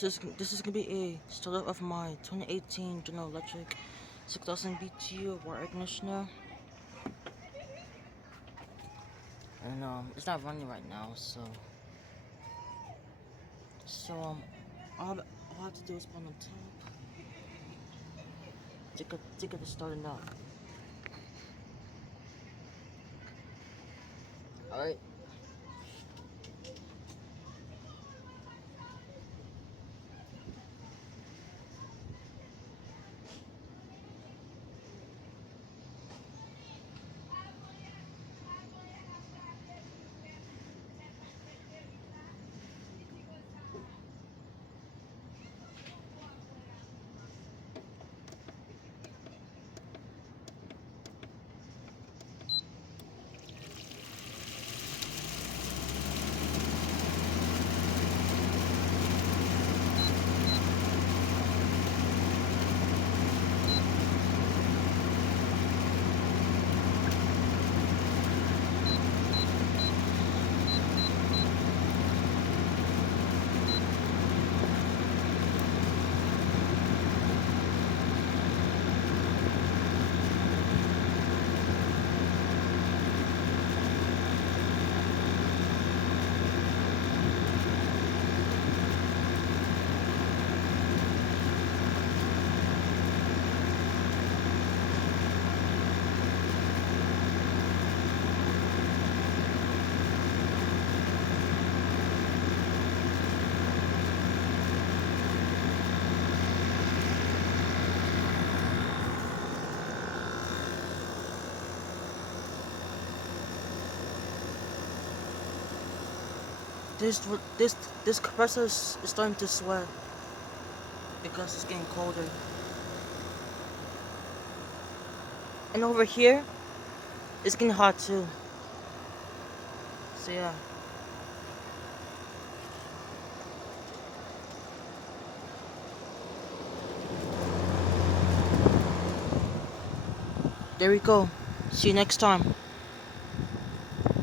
This is gonna be a startup of my 2018 General Electric 6000 BTU water air conditioner, and it's not running right now, so all I have to do is put on the top to get it started up. All right. This this this compressor is starting to sweat because it's getting colder. And over here, it's getting hot too. So yeah. There we go. See you next time.